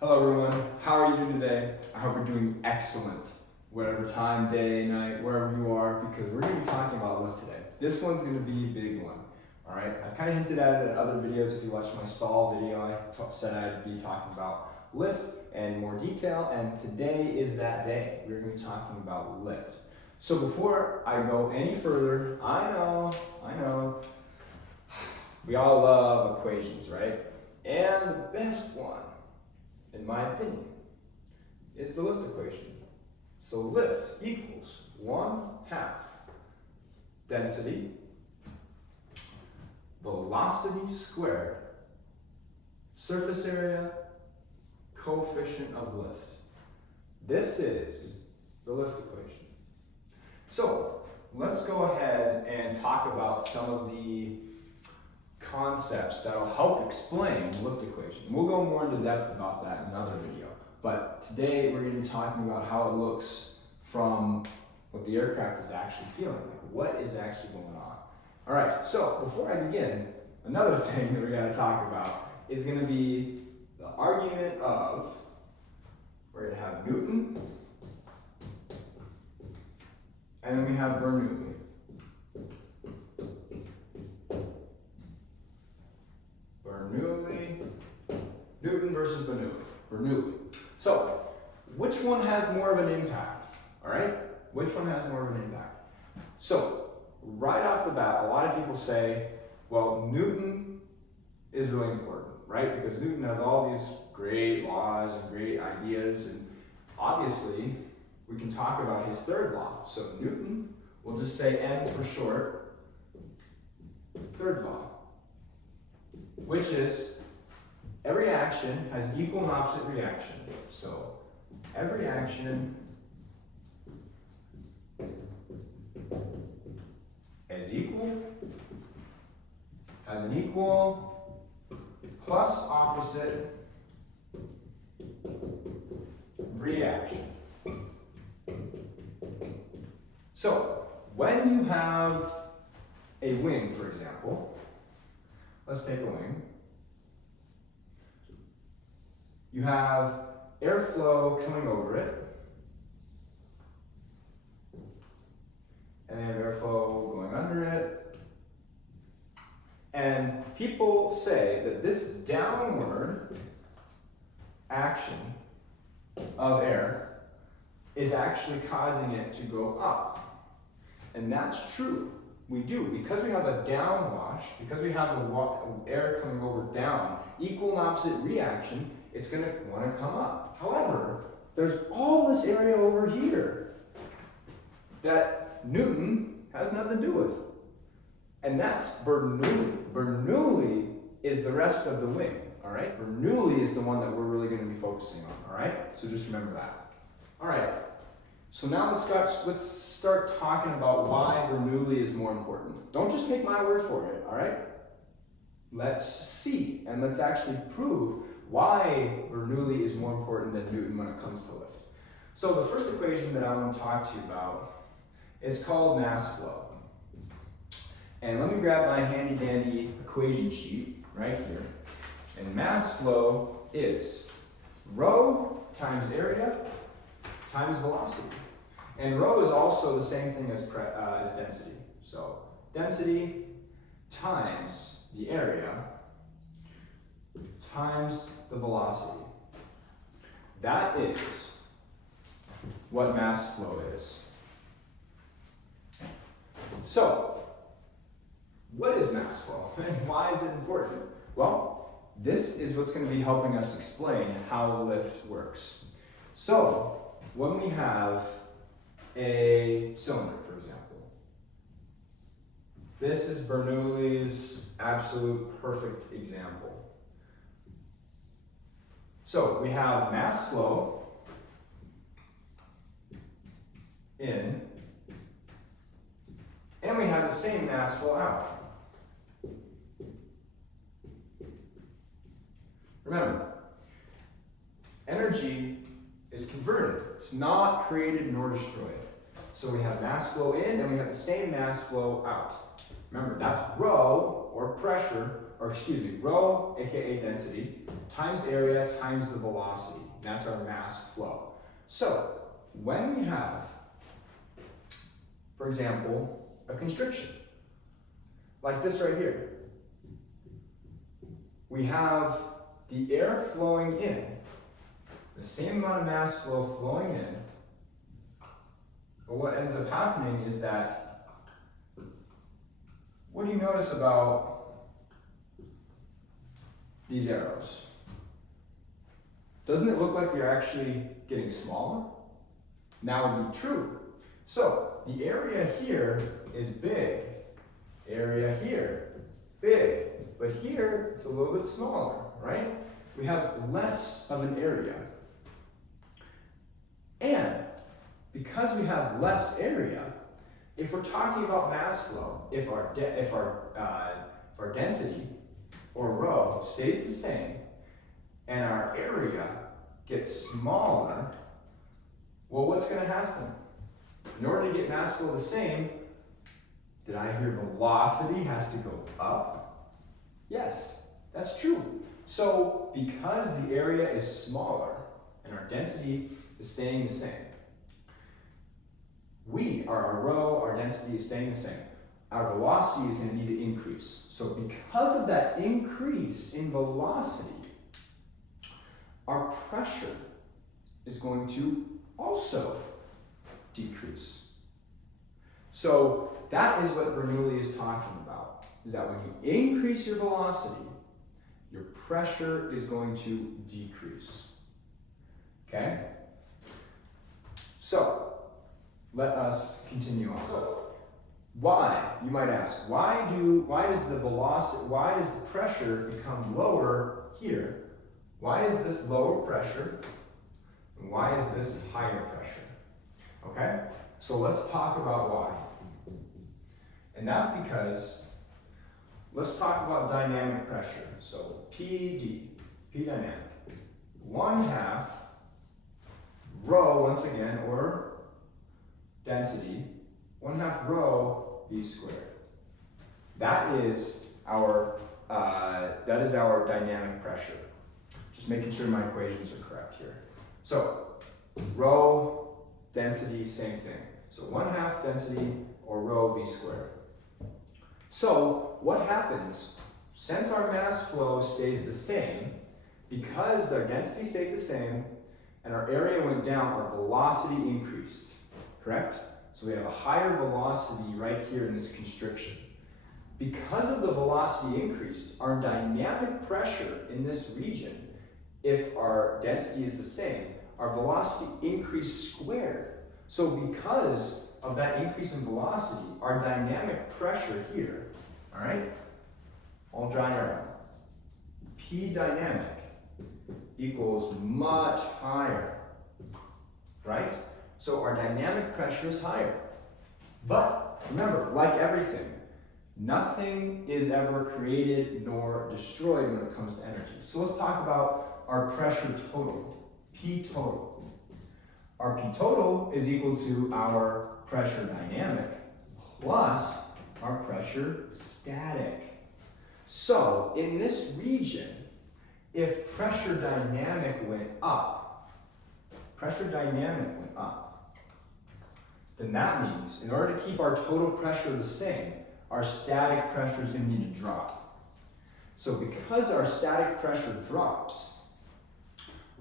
Hello everyone, how are you doing today? I hope you're doing excellent, whatever time, day, night, wherever you are, because we're going to be talking about lift today. This one's going to be a big one, alright? I've kind of hinted at it in other videos. If you watched my stall video, I said I'd be talking about lift in more detail, and today is that day. We're going to be talking about lift. So before I go any further, I know, we all love equations, right? And the best one, in my opinion, is the lift equation. So lift equals 1/2 density velocity squared surface area coefficient of lift. This is the lift equation. So let's go ahead and talk about some of the concepts that will help explain the lift equation. We'll go more into depth about that in another video. But today we're going to be talking about how it looks from what the aircraft is actually feeling, like what is actually going on. All right, so before I begin, another thing that we're going to talk about is going to be the argument of, we're going to have Newton, and then we have Bernoulli. Newton versus Bernoulli. So, which one has more of an impact? All right? Which one has more of an impact? So, right off the bat, a lot of people say, well, Newton is really important, right? Because Newton has all these great laws and great ideas, and obviously, we can talk about his third law. So, Newton, we'll just say N for short, third law, which is every action has equal and opposite reaction. So every action is equal, has an equal plus opposite reaction. So when you have a wing, for example, let's take a wing. You have airflow coming over it, and then you have airflow going under it. And people say that this downward action of air is actually causing it to go up. And that's true. We do, because we have a downwash, because we have the air coming over down, equal and opposite reaction, it's going to want to come up. However, there's all this area over here that Newton has nothing to do with. And that's Bernoulli. Bernoulli is the rest of the wing, all right? Bernoulli is the one that we're really going to be focusing on, all right? So just remember that. All right. So now let's start talking about why Bernoulli is more important. Don't just take my word for it, all right? Let's see, and let's actually prove why Bernoulli is more important than Newton when it comes to lift. So the first equation that I want to talk to you about is called mass flow. And let me grab my handy dandy equation sheet right here. And mass flow is rho times area times velocity. And rho is also the same thing as density. So density times the area times the velocity. That is what mass flow is. So, what is mass flow and why is it important? Well, this is what's going to be helping us explain how lift works. So, when we have a cylinder, for example, this is Bernoulli's absolute perfect example. So we have mass flow in, and we have the same mass flow out. Remember, energy is converted. It's not created nor destroyed. So we have mass flow in and we have the same mass flow out. Remember, that's rho, or pressure, rho, aka density, times area times the velocity. That's our mass flow. So when we have, for example, a constriction, like this right here, we have the air flowing in, the same amount of mass flow flowing in, but what ends up happening is that, what do you notice about these arrows? Doesn't it look like you're actually getting smaller? Now would be true. So the area here is big, area here, big, but here it's a little bit smaller, right? We have less of an area. And because we have less area, if we're talking about mass flow, if our density, or rho, stays the same, and our area gets smaller, well, what's going to happen? In order to get mass flow the same, did I hear velocity has to go up? Yes, that's true. So because the area is smaller and our density is staying the same, our rho, our density is staying the same, our velocity is going to need to increase. So because of that increase in velocity, our pressure is going to also decrease. So that is what Bernoulli is talking about, is that when you increase your velocity, your pressure is going to decrease. Okay? So let us continue on. So, why, you might ask, why does the pressure become lower here? Why is this lower pressure? And why is this higher pressure? Okay? So let's talk about why. And that's because, let's talk about dynamic pressure. So PD, P dynamic. 1/2 rho, once again, or density, 1/2 rho v squared. That is our dynamic pressure. Just making sure my equations are correct here. So rho, density, same thing. So 1/2 density or rho v squared. So what happens, since our mass flow stays the same, because our density stayed the same and our area went down, our velocity increased, correct? So we have a higher velocity right here in this constriction. Because of the velocity increased, our dynamic pressure in this region, if our density is the same, our velocity increased squared. So because of that increase in velocity, our dynamic pressure here, all right, I'll draw an arrow. P dynamic equals much higher, right? So our dynamic pressure is higher. But remember, like everything, nothing is ever created nor destroyed when it comes to energy. So let's talk about our pressure total, P total. Our P total is equal to our pressure dynamic plus our pressure static. So in this region, if pressure dynamic went up, then that means in order to keep our total pressure the same, our static pressure is going to need to drop. So because our static pressure drops,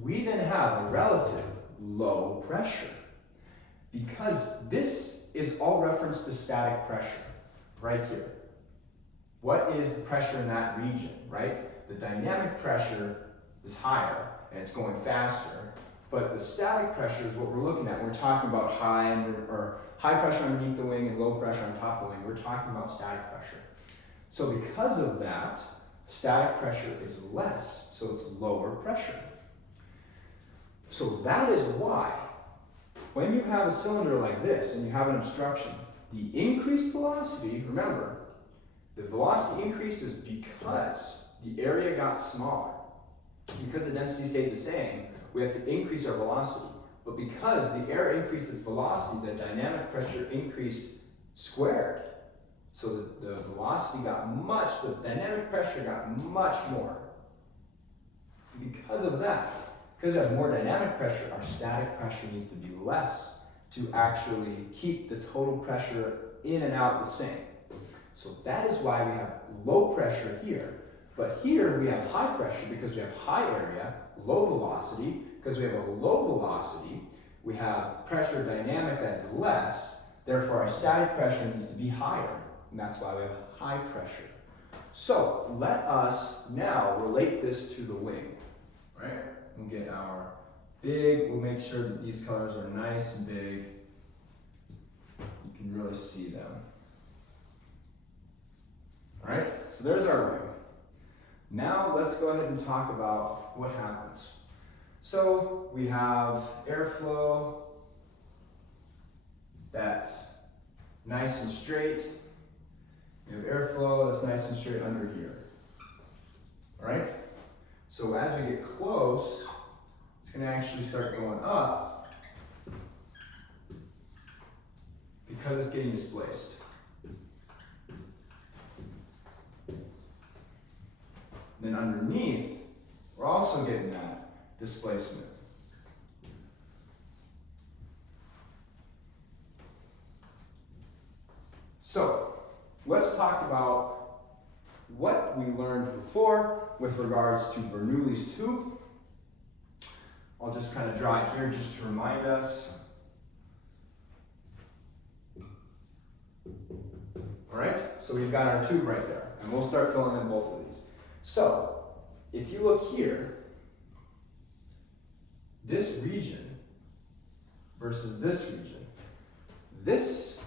we then have a relative low pressure. Because this is all reference to static pressure, right here. What is the pressure in that region, right? The dynamic pressure is higher and it's going faster, but the static pressure is what we're looking at. We're talking about high pressure underneath the wing and low pressure on top of the wing. We're talking about static pressure. So because of that, static pressure is less, so it's lower pressure. So that is why when you have a cylinder like this and you have an obstruction, the increased velocity, remember, the velocity increases because the area got smaller. Because the density stayed the same, we have to increase our velocity. But because the air increased its velocity, the dynamic pressure increased squared. So the velocity got much, the dynamic pressure got much more. Because of that, because we have more dynamic pressure, our static pressure needs to be less to actually keep the total pressure in and out the same. So that is why we have low pressure here. But here we have high pressure because we have high area, low velocity. Because we have a low velocity, we have pressure dynamic that's less. Therefore, our static pressure needs to be higher. And that's why we have high pressure. So let us now relate this to the wing, right? We'll get our big, we'll make sure that these colors are nice and big. You can really see them. All right, so there's our wing. Now let's go ahead and talk about what happens. So we have airflow that's nice and straight. We have airflow that's nice and straight under here. All right? So as we get close, it's going to actually start going up because it's getting displaced. Then underneath, we're also getting that displacement. So let's talk about what we learned before with regards to Bernoulli's tube. I'll just kind of draw it here just to remind us. All right, so we've got our tube right there, and we'll start filling in both of these. So if you look here, this region versus this region, this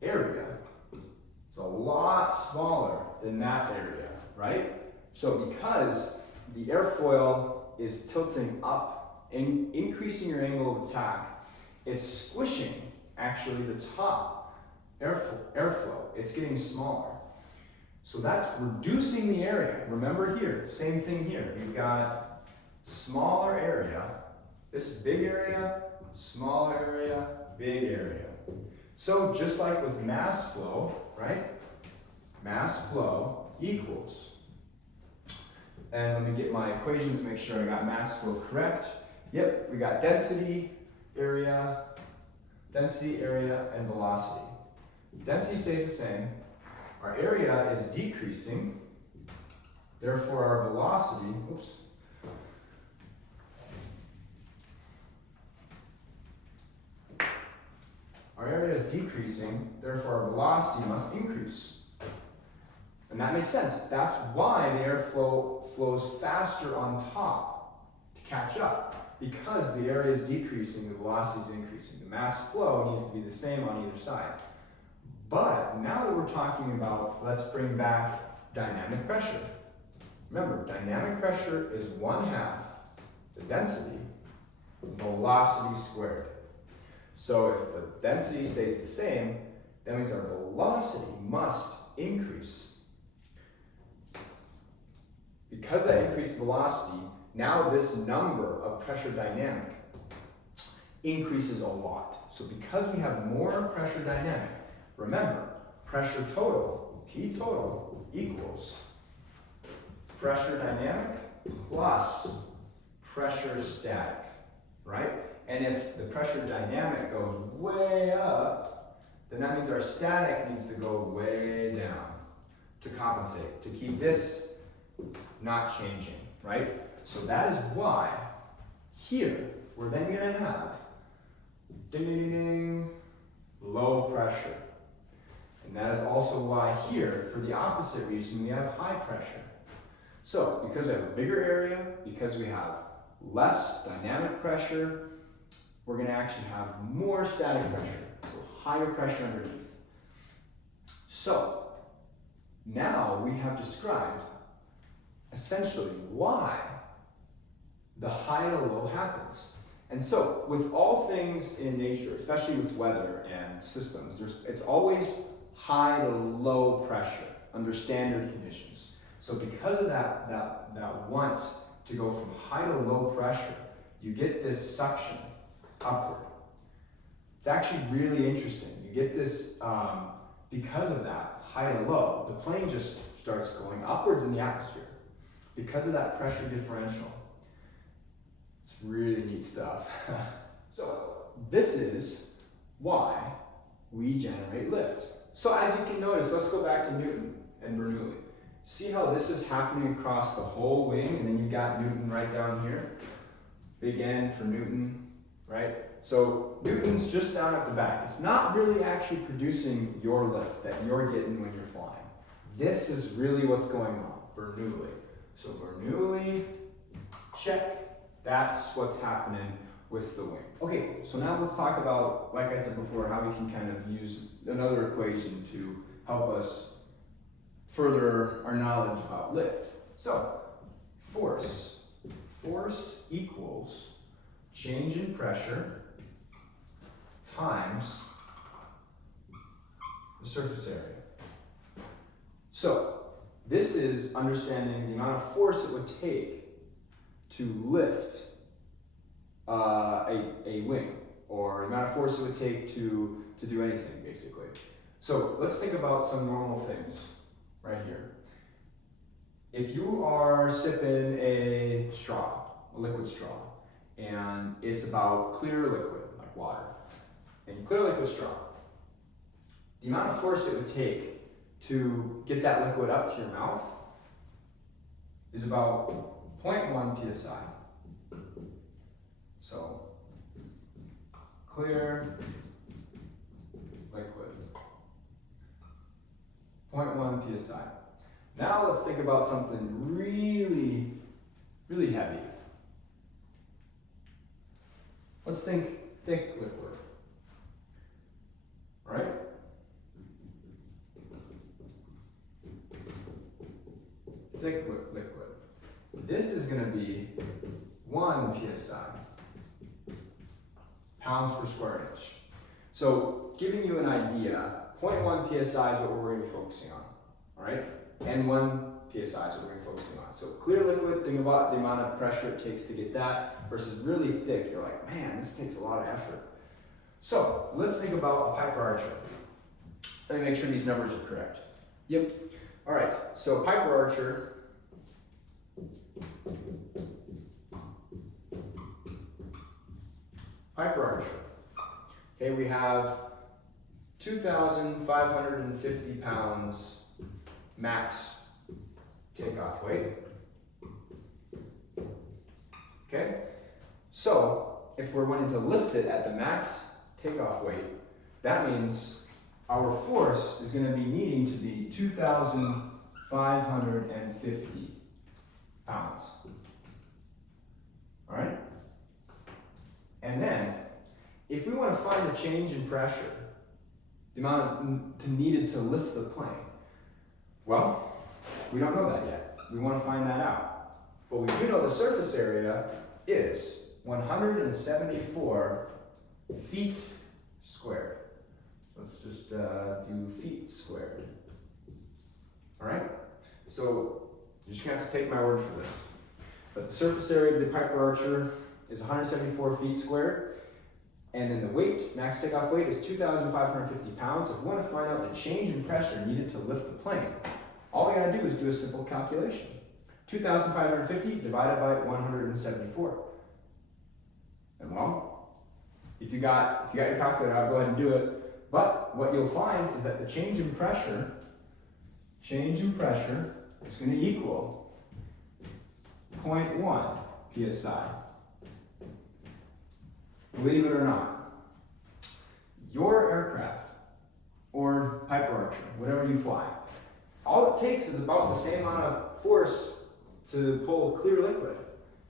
area is a lot smaller than that area, right? So because the airfoil is tilting up and increasing your angle of attack, it's squishing actually the top airflow. It's getting smaller. So that's reducing the area. Remember here, same thing here. You've got smaller area. This is big area, small area, big area. So just like with mass flow, right? Mass flow equals, and let me get my equations, make sure I got mass flow correct. Yep, we got density, area, and velocity. Density stays the same. Our area is decreasing, therefore our velocity, oops. Our area is decreasing, therefore our velocity must increase. And that makes sense. That's why the airflow flows faster on top to catch up, because the area is decreasing, the velocity is increasing. The mass flow needs to be the same on either side. But now that we're talking about, let's bring back dynamic pressure. Remember, dynamic pressure is 1/2 the density, velocity squared. So if the density stays the same, that means our velocity must increase. Because that increased velocity, now this number of pressure dynamic increases a lot. So because we have more pressure dynamic, remember, pressure total, P total, equals pressure dynamic plus pressure static, right? And if the pressure dynamic goes way up, then that means our static needs to go way down to compensate, to keep this not changing, right? So that is why here we're then going to have ding, ding, ding, ding, low pressure. And that is also why here, for the opposite reason, we have high pressure. So because we have a bigger area, because we have less dynamic pressure, we're going to actually have more static pressure, so higher pressure underneath. So now we have described essentially why the high to low happens. And so with all things in nature, especially with weather and systems, it's always high to low pressure under standard conditions. So because of that want to go from high to low pressure, you get this suction upward. It's actually really interesting. You get this because of that, high to low, the plane just starts going upwards in the atmosphere. Because of that pressure differential. It's really neat stuff. So this is why we generate lift. So as you can notice, let's go back to Newton and Bernoulli. See how this is happening across the whole wing, and then you've got Newton right down here. Big N for Newton, right? So Newton's just down at the back. It's not really actually producing your lift that you're getting when you're flying. This is really what's going on, Bernoulli. So Bernoulli, check. That's what's happening with the wing. Okay, so now let's talk about, like I said before, how we can kind of use another equation to help us further our knowledge about lift. So, force equals change in pressure times the surface area. So, this is understanding the amount of force it would take to lift a wing, or the amount of force it would take to do anything, basically. So let's think about some normal things right here. If you are sipping a straw, a liquid straw, and it's about clear liquid, like water, and clear liquid straw, the amount of force it would take to get that liquid up to your mouth is about 0.1 psi. So, clear liquid, 0.1 psi. Now let's think about something really, really heavy. Let's think thick liquid, right? Thick liquid. This is going to be 1 psi, pounds per square inch. So, giving you an idea, 0.1 psi is what we're going to be focusing on, all right? And 1 psi is what we're going to be focusing on. So, clear liquid, think about the amount of pressure it takes to get that, versus really thick. You're like, man, this takes a lot of effort. So, let's think about a Piper Archer. Let me make sure these numbers are correct. Yep. All right, so Piper Archer. Piper Archer. Okay, we have 2,550 pounds max takeoff weight. Okay, so if we're wanting to lift it at the max takeoff weight, that means our force is going to be needing to be 2,550 pounds. All right? And then, if we want to find the change in pressure, the amount needed to lift the plane, well, we don't know that yet. We want to find that out. But we do know the surface area is 174 feet squared. Let's just do feet squared. All right? So you're just going to have to take my word for this. But the surface area of the Piper Archer is 174 feet squared. And then the weight, max takeoff weight, is 2,550 pounds. If we want to find out the change in pressure needed to lift the plane, all we got to do is do a simple calculation. 2,550 divided by 174. And well, if you got your calculator out, go ahead and do it. But what you'll find is that the change in pressure is going to equal 0.1 psi. Believe it or not, your aircraft, or Piper Archer, whatever you fly, all it takes is about the same amount of force to pull clear liquid.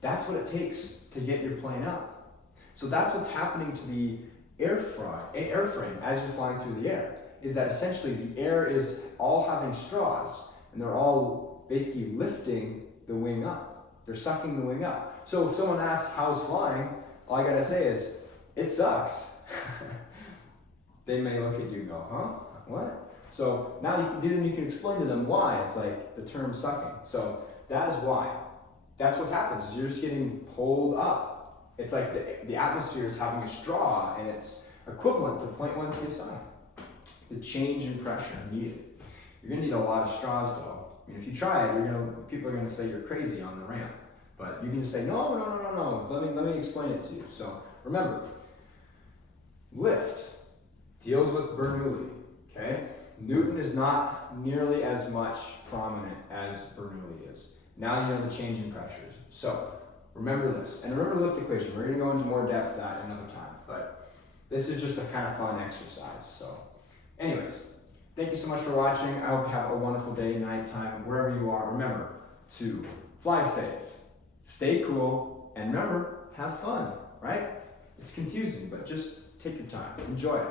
That's what it takes to get your plane up. So that's what's happening to the airframe as you're flying through the air, is that essentially the air is all having straws, and they're all basically lifting the wing up. They're sucking the wing up. So if someone asks, how's flying? All I gotta say is, it sucks. They may look at you and go, huh? What? So now you can explain to them why it's like the term sucking. So that is why. That's what happens, is you're just getting pulled up. It's like the atmosphere is having a straw, and it's equivalent to 0.1 psi. the change in pressure needed. You're gonna need a lot of straws though. I mean, if you try it, people are gonna say you're crazy on the ramp. But you can say, no. Let me explain it to you. So remember, lift deals with Bernoulli, okay? Newton is not nearly as much prominent as Bernoulli is. Now you know the change in pressures. So remember this, and remember the lift equation. We're gonna go into more depth of that another time, but this is just a kind of fun exercise. So anyways, thank you so much for watching. I hope you have a wonderful day, night time, wherever you are. Remember to fly safe, stay cool, and remember, have fun, right? It's confusing, but just take your time, enjoy it.